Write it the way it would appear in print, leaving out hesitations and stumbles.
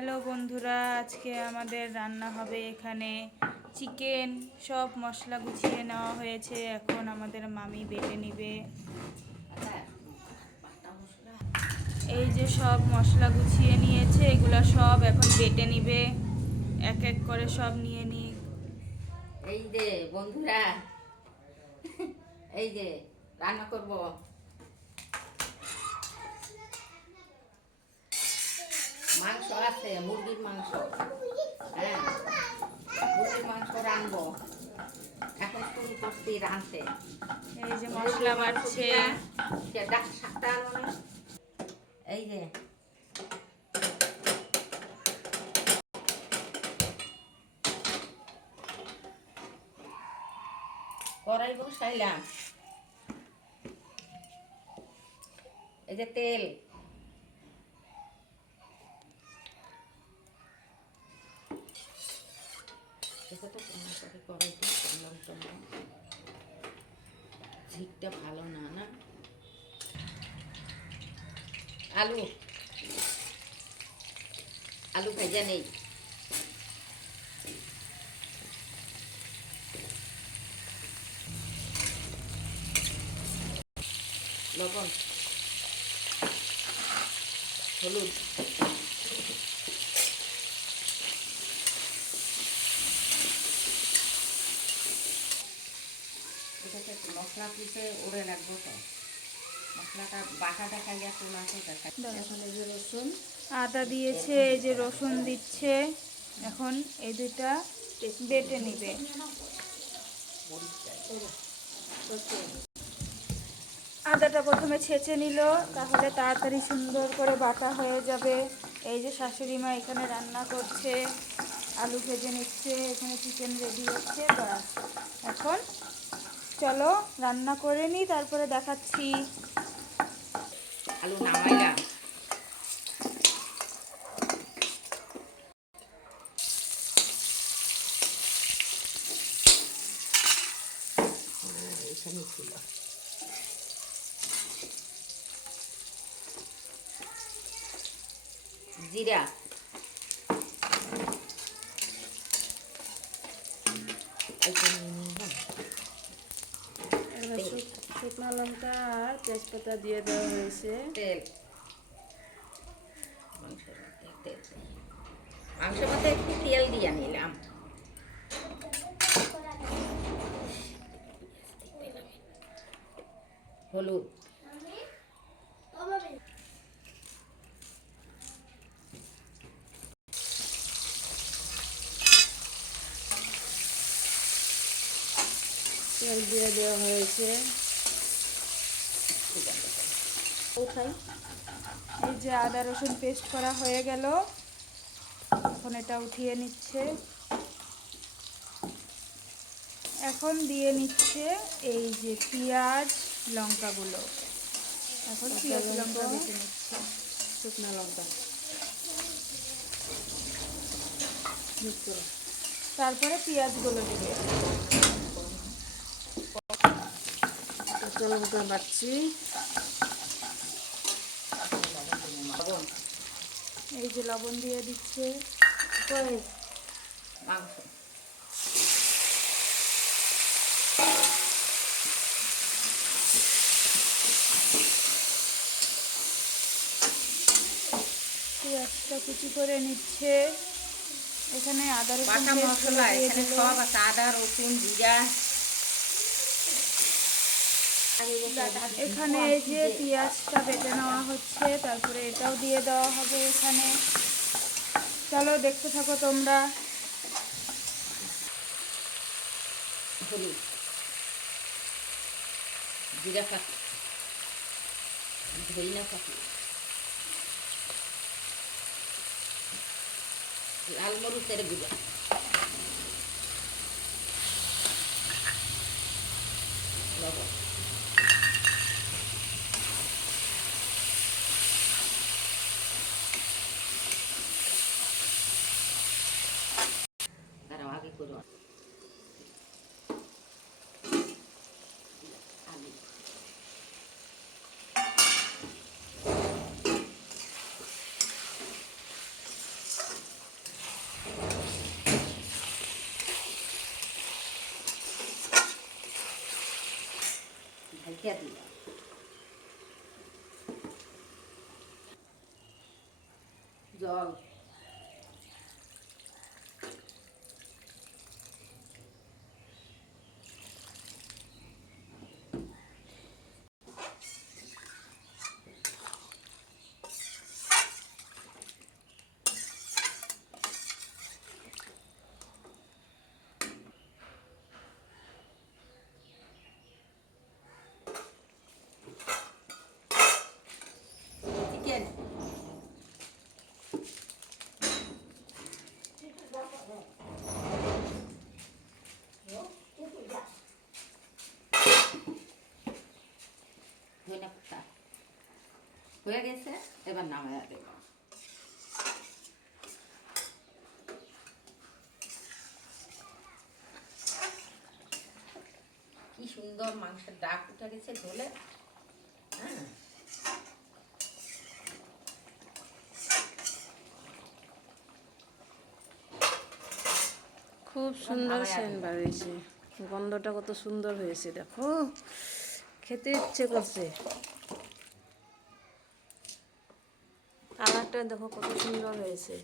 Hello বন্ধুরা, আজকে আমাদের রান্না হবে এখানে চিকেন। সব মশলা গুছিয়ে নেওয়া হয়েছে, এখন আমাদের মামি বেটে নিবে। এই যে সব মশলা গুছিয়ে নিয়েছে, এগুলা সব এখন বেটে নিবে। এক এক করে সব নিয়ে নিক। এই যে বন্ধুরা, এই যে রান্না করব। মাংস আছে, মুরগির মাংস। হ্যাঁ, মুরগির মাংস রানবো। এখন শুরু করছি রানতে। এই যে মশলা বাড়ছে। এই যে কড়াই বসাইলাম, এই যে তেল, ঝিকটা ভালো না না। আলু আলু ভাজা নেই। লবণ, হলুদ, এটাকে মশলা পিষে ওরে রাখবো। তো মশলাটা বাটা দেখা গেছে না, তো দেখা এখন এই যে রসুন আদা দিয়েছে, এই যে রসুন দিচ্ছে। এখন এই দুইটা বেটে নিবে। আদাটা প্রথমে ছেঁচে নিল, তাহলে তাড়াতাড়ি সুন্দর করে বাটা হয়ে যাবে। এই যে শাশুড়ি মা এখানে রান্না করছে, আলু ভেজে নিচ্ছে, এখানে চিকেন রেডি হচ্ছে। ব্যাস, এখন চলো রান্না করে নিই, তারপরে দেখাচ্ছি। আলু নামাইলাম। এখানে ছিল জিরা, শুকনো লঙ্কা আর তেজপাতা দিয়ে দেওয়া হয়েছে। তেল, মাংসের মধ্যে একটু তেল দিয়ে নিলাম। হলুদ, তেল দিয়ে দেওয়া হয়েছে। এই যে আদা রসুন পেস্ট করা হয়ে গেল, এখন এটা উঠিয়ে নিচ্ছে। এখন দিয়ে নিচ্ছে এই যে পেঁয়াজ লঙ্কাগুলো। এখন পেঁয়াজ লঙ্কা বেটে নিচ্ছে। শুকনো লঙ্কা, তারপরে পেঁয়াজগুলো দিবে। কাঁচা লঙ্কা বাড়ছি। এই যে লবণ দিয়ে দিচ্ছে। মাংস, পেঁয়াজটা কুচি করে নিচ্ছে। এখানে আদা রসুন বাটা মশলা দিয়ে এখানে দিল। সব আছে, আদা রসুন জিরা। এখানে এই যে পেঁয়াজটা বেটে নেওয়া হচ্ছে, তারপরে এটাও দিয়ে দেওয়া হবে এখানে। চলো দেখতে থাকো তোমরা। হলুদ, জিরা পাতি, ধনিয়া পাতি, লাল মরিচের গুঁড়া, লবণ। দাঁড়াও, আগে করো আলু। জল। চিকেন ধনে পাতা হয়ে গেছে, এবার নামায়া দেব। কি সুন্দর মাংসের ডাক উঠে গেছে ঝোলে। হ্যাঁ, খুব সুন্দর সেন্ট বাড়িয়েছে, গন্ধটা কত সুন্দর হয়েছে দেখো, খেতে ইচ্ছে করছে। কালারটা দেখো কত সুন্দর হয়েছে।